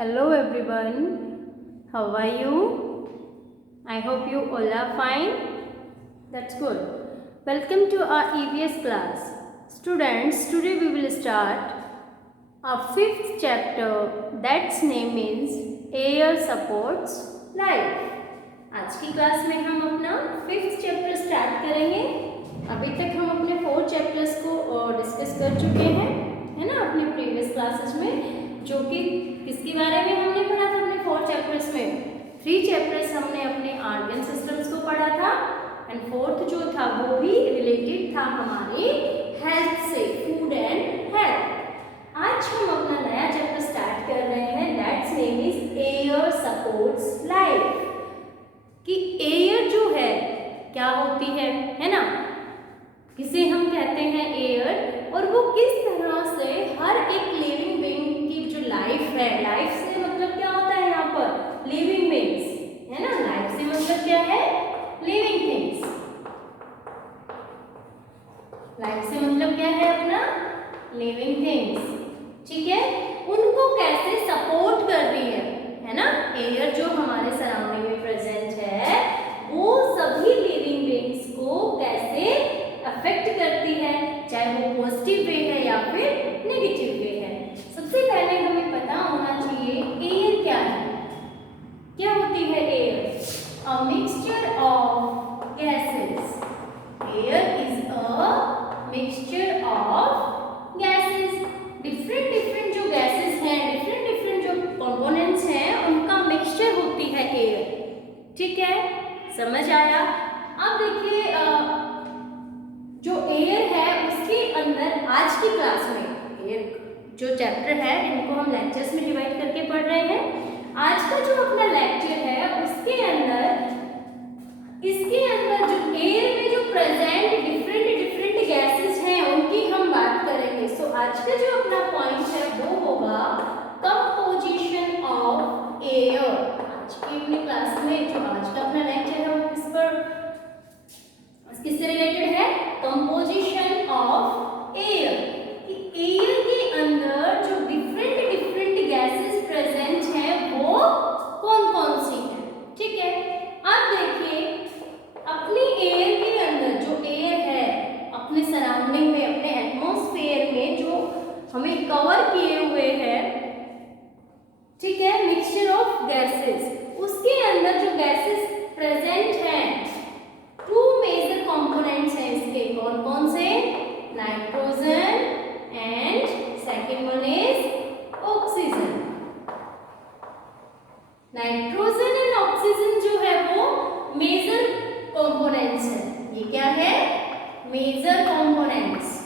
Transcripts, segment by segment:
Hello everyone, how are you? I hope you all are fine. That's good. Welcome to our EVS class. Students, today we will start our fifth chapter that's name is Air Supports Life. आज की class में हम अपना fifth chapter start करेंगे। अभी तक हम अपने 4 चैप्टर्स को डिस्कस कर चुके हैं, है ना, अपने प्रीवियस क्लासेस में, जो कि किसके बारे में हमने पढ़ा था अपने 4 चैप्टर्स में। 3 चैप्टर्स हमने अपने ऑर्गन सिस्टम्स को पढ़ा था एंड फोर्थ जो था वो भी रिलेटेड था हमारी हेल्थ से, फूड एंड हेल्थ। आज हम अपना नया चैप्टर स्टार्ट कर रहे हैं, that's name is air supports life. कि एयर जो है क्या होती है ना, किसे हम कहते हैं एयर, और वो किस तरह से हर एक लिविंग बीइंग की जो लाइफ है, लाइफ से मतलब क्या होता है यहाँ पर, लिविंग बीइंग्स, है ना, लाइफ से मतलब क्या है, लिविंग थिंग्स। लाइफ से मतलब क्या है अपना, लिविंग थिंग्स, ठीक है, उनको कैसे सपोर्ट कर रही है ना। एयर जो हमारे सराउंडिंग में प्रेजेंट है वो सभी लिविंग बीइंग्स को कैसे अफेक्ट करती है, चाहे वो पॉजिटिव वे है या फिर नेगेटिव वे है। सबसे पहले हमें पता होना चाहिए एयर क्या है। क्या होती है air? A mixture of gases. Air is a mixture of gases. Different जो गैसेस हैं, डिफरेंट जो कंपोनेंट्स हैं, उनका मिक्सचर होती है एयर। ठीक है, समझ आया? अब देखिए जो एयर है उसके अंदर आज की क्लास में एयर जो चैप्टर है, इनको हम लेक्चर्स में डिवाइड करके पढ़ रहे हैं। आज का जो अपना लेक्चर है उसके अंदर, इसके अंदर जो एयर में जो प्रेजेंट डिफरेंट गैसेस हैं उनकी हम बात करेंगे। सो आज का जो अपना पॉइंट है वो होगा कंपोजिशन ऑफ एयर। आज की अपनी क्लास में जो आज का अपना लेक्चर है वो किससे रिलेटेड है? Composition of air. कि एयर के अंदर जो डिफरेंट गैसेस प्रेजेंट हैं वो कौन सी हैं। ठीक है, अब देखिए अपनी एयर के अंदर जो एयर है, अपने सराउंडिंग में, अपने एटमॉस्फेयर में जो हमें कवर किए हुए हैं, ठीक है, मिक्सचर ऑफ गैसेस, उसके अंदर जो गैसेस प्रेजेंट हैं, 2 मेजर कंपोनेंट्स हैं इसके। कौन से? Nitrogen and second one is oxygen. Nitrogen and oxygen जो है वो मेजर कंपोनेंट्स हैं। ये क्या है? Major components.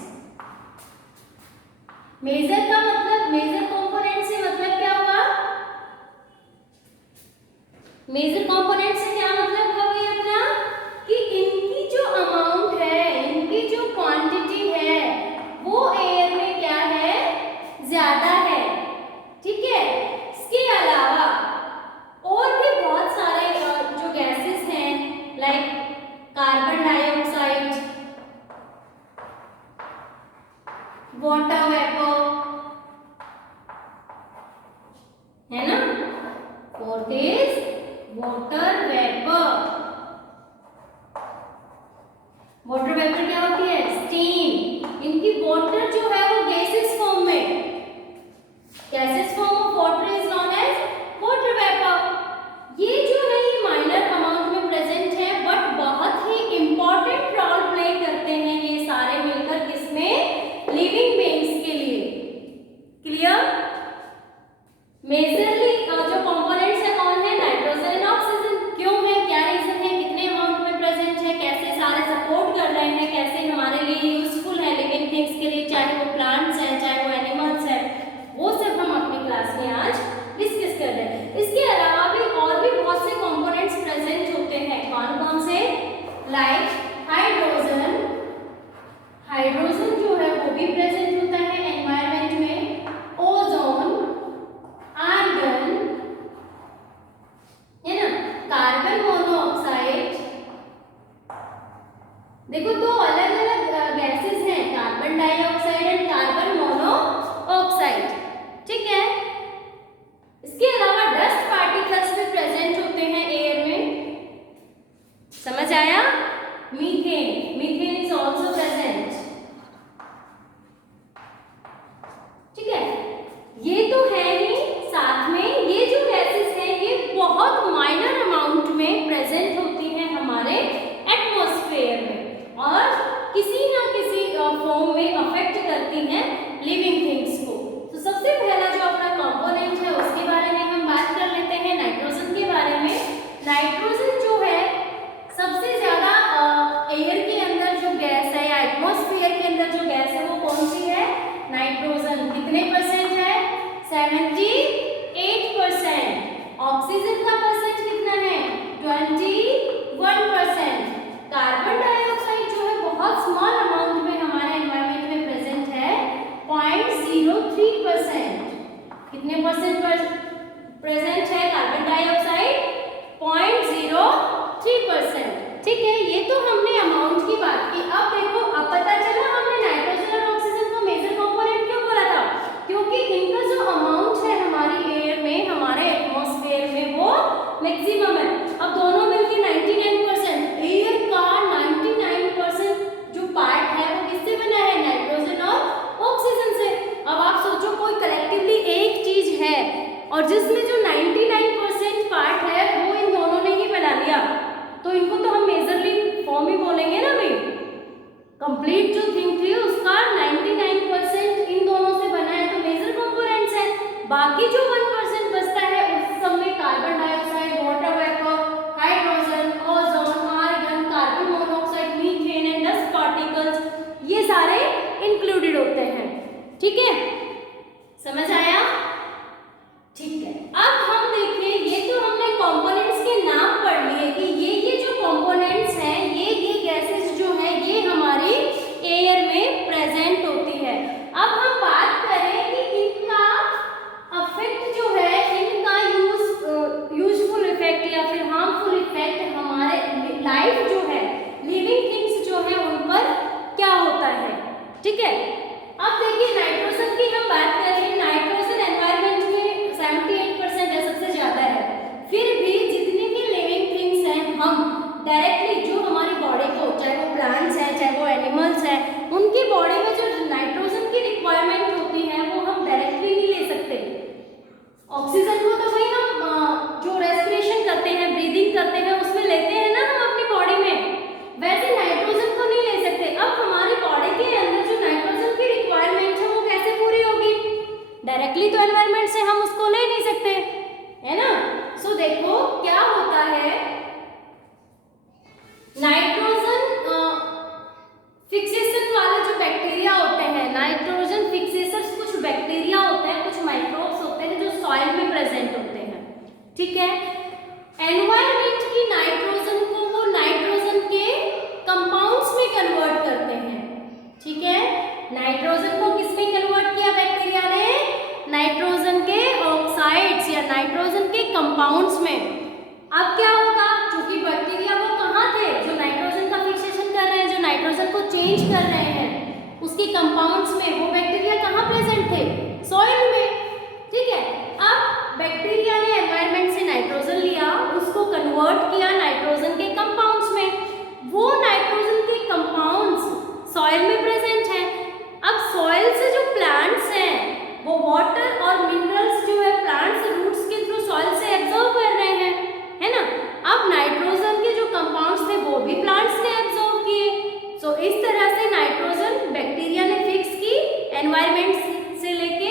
मेजर का मतलब, मेजर कंपोनेंट से मतलब क्या हुआ? मेजर कंपोनेंट से क्या मतलब हुआ ये अपना, कि इनकी जो अमाउंट है, इनकी जो क्वांटिटी है वो एयर में क्या है, ज्यादा है। ठीक है, इसके अलावा और भी बहुत सारे जो गैसेस हैं, like carbon dioxide, water vapour, है ना, fourth is water vapour. Water vapour क्या होती है? स्टीम। इनकी वाटर जो है वो गैसेस फॉर्म में, gases form of water is known as water vapour. ये जो है ये माइनर अमाउंट में प्रेजेंट है, बट बहुत ही इंपॉर्टेंट रोल प्ले करते हैं ये सारे मिलकर, किसमें? लिविंग बीइंग्स के लिए। क्लियर? मेजरली जो कंपोनेंट्स है कौन है? Nitrogen and oxygen. क्यों है, क्या रीजन है, कितने अमाउंट में प्रेजेंट है, कैसे सारे सपोर्ट कर रहे हैं, कैसे हमारे लिए यूजफुल है लिविंग थिंग्स के लिए, चाहे वो प्लांट्स हैं चाहे वो एनिमल्स हैं, वो सब हम अपनी क्लास में आज डिस्कस कर रहे हैं। इसके अलावा भी और भी बहुत से कंपोनेंट्स प्रेजेंट होते हैं। कौन से? Like hydrogen. हाइड्रोजन जो है वो भी प्रेजेंट होता है एनवायरमेंट में। ओजोन, आर्गन, ऑक्सीजन का परसेंट कितना है 21%। कार्बन डाइऑक्साइड जो है बहुत स्मॉल अमाउंट में हमारे एनवायरमेंट में प्रेजेंट है 0.03%। कितने परसेंट प्रेजेंट है कार्बन डाइऑक्साइड 0.03%। ठीक है, ये तो हमने अमाउंट की बात की। अब देखो, अब पता चला हमने नाइट्रोजन और ऑक्सीजन को मेजर कंपोनेंट क्यों बोला था, क्योंकि इनका जो अमाउंट है हमारी एयर में, हमारे एटमॉस्फेयर में, वो मैक्सिमम है। अब दोनों मिलके 99%, एयर का 99% जो पार्ट है वो किससे बना है, नाइट्रोजन और ऑक्सीजन से। अब आप सोचो, कोई कलेक्टिवली एक चीज है और जिसमें जो 99% पार्ट है वो इन दोनों ने ही बना लिया, तो इनको तो हम मेजरली फॉर्म ही बोलेंगे ना भाई। कंप्लीट जो थिंग थी उसका 99% इन दोनों से बना है, तो मेजर कंपोनेंट्स है। बाकी जो 1% बचता है उस सब में carbon dioxide, water vapour, hydrogen, ozone, argon, carbon monoxide, methane and dust particles, ये सारे इंक्लूडेड होते हैं। ठीक है, समझ आया? ठीक है, अब हम देखें, ये तो हमने कंपोनेंट्स के नाम पढ़ लिए कि ये जो कंपोनेंट्स हैं, ये गैसेस जो है ये हमारी एयर में प्रेजेंट होती है। अब हम बात करें कि इनका इफेक्ट जो है, इनका यूजफुल इफेक्ट या फिर हार्मफुल इफेक्ट हमारे लाइफ जो है, लिविंग थिंग्स जो है उन पर क्या होता है। ठीक है, अब देखिए नाइट्रोजन की हम बात करें, नाइट्रोजन एनवायरनमेंट में 78% है, सबसे ज्यादा है। फिर भी जितनी भी लिविंग थिंग्स हैं, हम डायरेक्टली जो हमारी बॉडी को, चाहे वो प्लांट्स हैं चाहे वो एनिमल्स हैं, उनकी बॉडी में जो नाइट्रोजन की रिक्वायरमेंट होती है वो हम डायरेक्टली नहीं ले सकते। ऑक्सीजन को तो भाई हम जो रेस्पिरेशन करते हैं, ब्रीदिंग करते हैं, उसमें लेते हैं ना हम अपनी बॉडी में, वैसे नाइट्रोजन को नहीं ले सकते। अब हमारी बॉडी के अंदर जो नाइट्रोजन की रिक्वायरमेंट है वो कैसे पूरी होगी, डायरेक्टली तो एनवायरनमेंट से हम उसको ले नहीं सकते, है ना। सो देखो क्या होता है, नाइट्रोजन फिक्सेशन वाले जो बैक्टीरिया होते हैं, नाइट्रोजन फिक्सेशर्स कुछ बैक्टीरिया होते हैं, कुछ माइक्रोब्स होते हैं जो सॉइल में प्रेजेंट होते हैं। ठीक है, एनवायरनमेंट की नाइट्रोजन को वो नाइट्रोजन के कंपाउंड्स में कन्वर्ट करते हैं। ठीक है, नाइट्रोजन को किस में कन्वर्ट किया बैक्टीरिया ने, नाइट्रोजन के ऑक्साइड्स या नाइट्रोजन के कंपाउंड्स में। अब क्या होगा, क्योंकि बैक्टीरिया वो कहाँ थे, जो नाइट्रोजन का फिक्सेशन कर रहे हैं, जो नाइट्रोजन को चेंज कर रहे हैं, उसके कंपाउंड्स में वो बैक्टीरिया कहाँ प्रेजेंट थे, सॉइल में। ठीक है, अब बैक्टीरिया ने एनवायरनमेंट से नाइट्रोजन लिया, उसको कन्वर्ट किया नाइट्रोजन के कंपाउंड्स में, वो नाइट्रोजन के कंपाउंड्स सॉइल में प्रेजेंट हैं। अब सॉइल से जो प्लांट्स हैं वो वाटर और मिनरल्स जो है प्लांट्स रूट्स के थ्रू सॉइल से एब्जॉर्ब कर रहे हैं, है ना। अब नाइट्रोजन के जो कंपाउंड्स थे वो भी प्लांट्स ने एब्जॉर्ब किए। सो इस तरह से नाइट्रोजन बैक्टीरिया ने फिक्स की एनवायरनमेंट से लेके,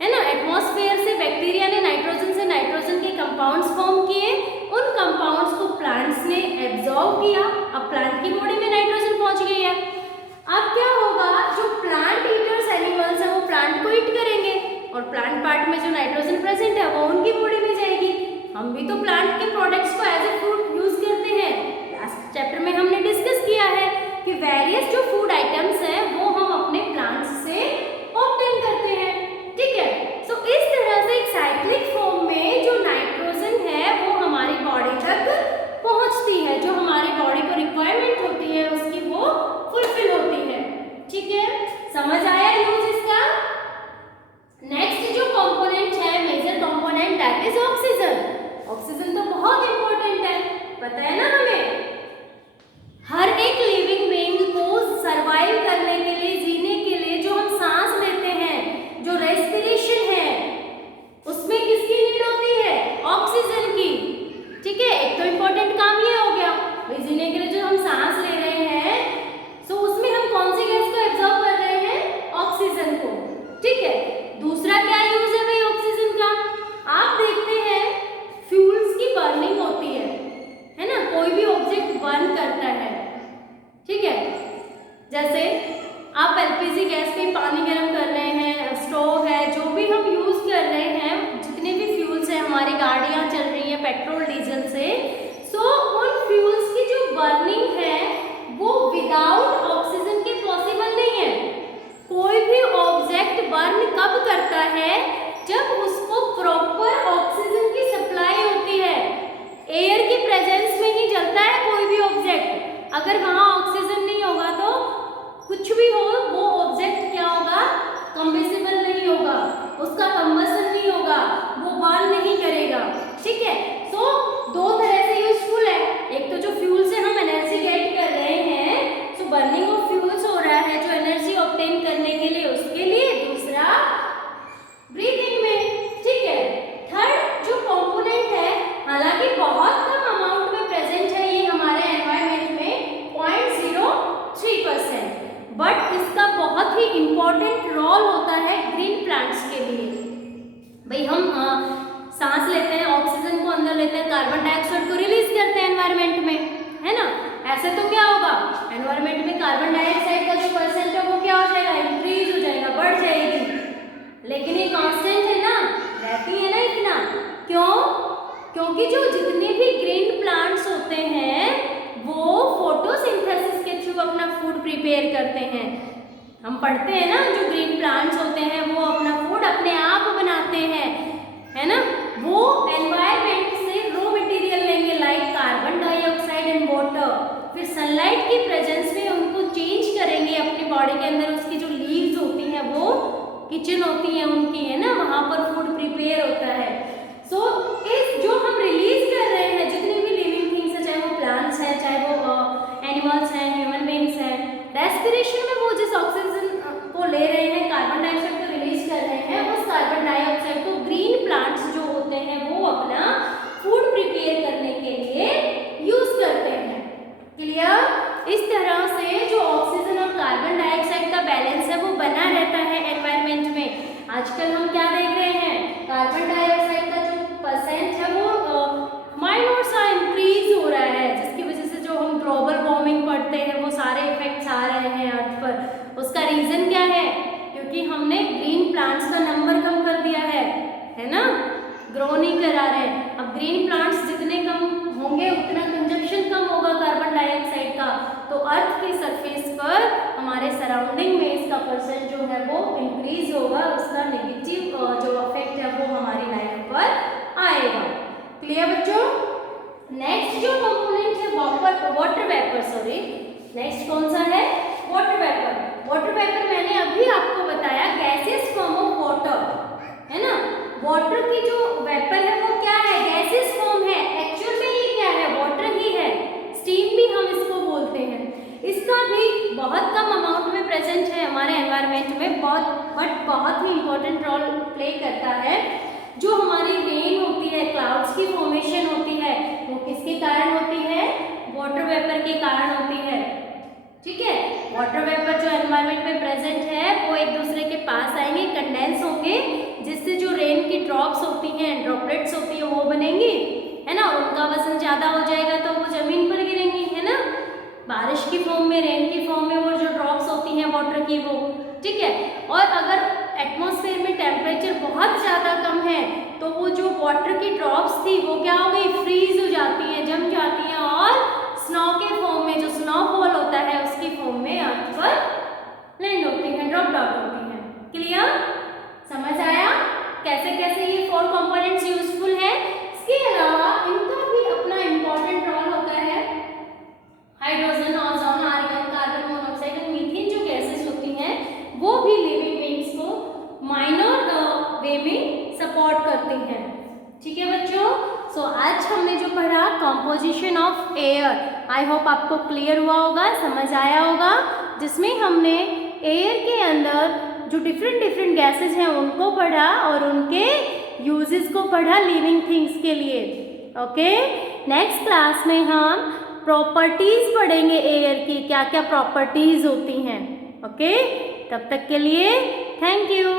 है ना, एटमॉस्फेयर से बैक्टीरिया ने नाइट्रोजन से नाइट्रोजन के कंपाउंड्स फॉर्म किए, उन कंपाउंड्स को प्लांट्स ने एब्जॉर्ब किया। अब प्लांट की बॉडी में नाइट्रोजन पहुंच गई है। अब क्या होगा, जो प्लांट ईटर्स एनिमल्स हैं वो प्लांट को ईट करेंगे और प्लांट पार्ट में जो नाइट्रोजन प्रेजेंट है वो उनकी बॉडी में जाएगी। हम भी तो प्लांट के प्रोडक्ट्स को एज ए फूड यूज करते हैं। लास्ट चैप्टर में हमने डिस्कस किया है कि वेरियस जो फूड आइटम्स हैं वो हम अपने प्लांट्स से ऑब्टेन करते हैं। ठीक है, सो इस तरह से एक साइक्लिक फॉर्म में जो नाइट्रोजन है वो हमारी बॉडी तक पहुंचती है, जो हमारी बॉडी को रिक्वायरमेंट होती है उसकी वो फुलफिल होती है। ठीक है, समझ आया यूज इसका। नेक्स्ट जो कंपोनेंट है, major component, that is oxygen. Oxygen तो बहुत इंपॉर्टेंट है, पता है ना हमें। हर एक लिविंग बीइंग को सरवाइव करने के लिए, जीने के लिए जो हम सांस लेते हैं, जो रेस्पिरेशन है, उसमें किसकी नीड होती है, ऑक्सीजन की। ठीक है, एक तो इंपॉर्टेंट काम ये हो गया भाई, जीने के लिए जो हम सांस ले रहे हैं, सो उसमें हम कौन सी गैस को एब्जॉर्ब कर रहे हैं, ऑक्सीजन को। ठीक है, दूसरा क्या यूज है भाई ऑक्सीजन का, आप देखते हैं फ्यूल्स की बर्निंग होती है ना, कोई भी ऑब्जेक्ट बर्न करता है। ठीक है, जैसे आप एलपीजी गैस पे पानी गर्म कर रहे हैं, स्टोव है, जो भी हम यूज कर रहे हैं, जितने भी फ्यूल्स हैं, हमारी गाड़ियां चल पेट्रोल डीजल से। सो उन फ्यूल्स की जो बर्निंग है वो विदाउट ऑक्सीजन के पॉसिबल नहीं है। कोई भी ऑब्जेक्ट बर्न कब करता है, जब उसको प्रॉपर ऑक्सीजन की सप्लाई होती है। एयर की प्रेजेंस में ही जलता है कोई भी ऑब्जेक्ट। अगर वहां ऑक्सीजन नहीं होगा तो कुछ भी हो वो ऑब्जेक्ट क्या होगा, कंबेसिबल नहीं होगा, उसका कंबसन नहीं होगा, वो बर्न नहीं करेगा। ठीक है, सो दो तरह से यूजफुल है। एक तो जो फ्यूल से हम एनर्जी गेट कर रहे हैं, सो बर्निंग ऑफ फ्यूल्स हो रहा है जो एनर्जी ऑब्टेन करने के लिए, उसके लिए। दूसरा ब्रीथिंग में। ठीक है, थर्ड जो कंपोनेंट है, हालांकि बहुत कम अमाउंट में प्रेजेंट है ये हमारे एनवायरमेंट में 0.03%, बट इसका बहुत ही इंपॉर्टेंट रोल होता है ग्रीन प्लांट्स के लिए। भाई हम सांस लेते हैं, ऑक्सीजन को अंदर लेते हैं, कार्बन डाइऑक्साइड को रिलीज करते हैं एनवायरमेंट में, है ना। ऐसे तो क्या होगा, एनवायरमेंट में कार्बन डाइऑक्साइड का जो परसेंट है वो क्या हो जाएगा, इंक्रीज हो जाएगा, बढ़ जाएगी। लेकिन ये कांस्टेंट है ना, रहती है ना इतना। क्यों? क्योंकि जो जितने भी ग्रीन प्लांट्स होते हैं वो फोटोसिंथेसिस के थ्रू अपना फूड प्रिपेयर करते हैं। हम पढ़ते हैं ना, जो ग्रीन प्लांट्स होते हैं वो अपना फूड अपने आप बनाते हैं, है ना। वो एनवायरमेंट से रॉ मटेरियल लेंगे like carbon dioxide and water, फिर सनलाइट की प्रेजेंस में उनको चेंज करेंगे अपनी बॉडी के अंदर। उसकी जो लीव्स होती हैं वो किचन होती है उनकी, है ना, वहाँ पर फूड प्रिपेयर होता है। सो इस जो हम रिलीज कर रहे हैं जितनी भी लिविंग थिंग्स है, चाहे वो प्लांट्स हैं, चाहे वो एनिमल्स हैं, ह्यूमन बींग्स हैं, रेस्पिरेशन में वो जिस ऑक्सीजन को ले रहे हैं, कार्बन डाइऑक्साइड को रिलीज कर रहे हैं, उस कार्बन डाइऑक्साइड को ग्रीन प्लांट्स जो होते हैं वो अपना फूड प्रिपेयर करने के लिए यूज करते हैं। क्लियर? इस तरह से जो ऑक्सीजन और कार्बन डाइऑक्साइड का बैलेंस है वो बना रहता है एनवायरमेंट में। आजकल हम क्या देख रहे हैं, कार्बन डाइऑक्साइड का जो परसेंट है वो माइनर सा इंक्रीज हो रहा है, जिसकी वजह से जो हम ग्लोबल वार्मिंग पढ़ते हैं वो सारे इफेक्ट्स आ रहे हैं अर्थ पर। उसका रीजन क्या है, क्योंकि हमने ग्रीन प्लांट्स का नंबर कम कर दिया है ना, ग्रो नहीं करा रहे। अब ग्रीन प्लांट्स जितने कम होंगे उतना कंजप्शन कम होगा कार्बन डाइऑक्साइड का, तो अर्थ की सरफेस पर हमारे सराउंडिंग में इसका परसेंट जो है वो इंक्रीज होगा, उसका नेगेटिव जो इफेक्ट है वो हमारी लाइफ पर आएगा। क्लियर बच्चों? नेक्स्ट जो कंपोनेंट है वाटर वेपर, सॉरी नेक्स्ट कौन सा है, वाटर वेपर। वाटर वेपर मैंने अभी आपको बताया गैसेस फॉर्म ऑफ वाटर, है ना। वाटर की जो वेपर है वो क्या है, गैसेस फॉर्म है। एक्चुअल में ये क्या है, वाटर ही है, स्टीम भी हम इसको बोलते हैं। इसका भी बहुत कम अमाउंट में प्रेजेंट है हमारे एनवायरनमेंट में, बहुत ही इंपॉर्टेंट रोल प्ले करता है। जो हमारी रेन होती है, क्लाउड्स की फॉर्मेशन होती है, वो किसके कारण होती है, वाटर वेपर के कारण होती है। ठीक है, वाटर वेपर जो एनवायरनमेंट में प्रेजेंट है वो एक दूसरे के पास आएंगे, कंडेंस होंगे, जिससे जो रेन की ड्रॉप्स होती हैं, ड्रॉपलेट्स होती है वो बनेंगी, है ना। उनका वजन ज्यादा हो जाएगा तो वो जमीन पर गिरेंगी, है ना, बारिश की फॉर्म में, रेन की फॉर्म में वो जो ड्रॉप्स होती हैं वाटर की वो। ठीक है, और अगर एटमॉस्फेयर में टेम्परेचर बहुत ज़्यादा कम है तो वो जो वाटर की ड्रॉप्स थी वो क्या हो गई, फ्रीज हो जाती हैं, जम जाती हैं, और स्नो के फॉर्म में जो स्नोफॉल होता है उसकी फॉर्म में अर्थ पर लैंड होती है, ड्रॉप डाउन होती है। क्लियर? समझ आया कैसे कैसे ये 4 कंपोनेंट्स यूजफुल है। इसके अलावा इनका भी अपना इंपॉर्टेंट रोल होता है। Hydrogen, ozone, argon, carbon monoxide और मीथेन जो गैसेस होती हैं वो भी लिविंग बींग्स को माइनर वे में सपोर्ट करती हैं। ठीक है बच्चों, सो आज हमने जो पढ़ा composition of air, I hope आपको क्लियर हुआ होगा, समझ आया होगा, जिसमें हमने एयर के अंदर जो डिफरेंट गैसेस हैं उनको पढ़ा और उनके यूजेस को पढ़ा लिविंग थिंग्स के लिए। ओके, नेक्स्ट क्लास में हम प्रॉपर्टीज पढ़ेंगे एयर की, क्या क्या प्रॉपर्टीज होती हैं। ओके, तब तक के लिए थैंक यू।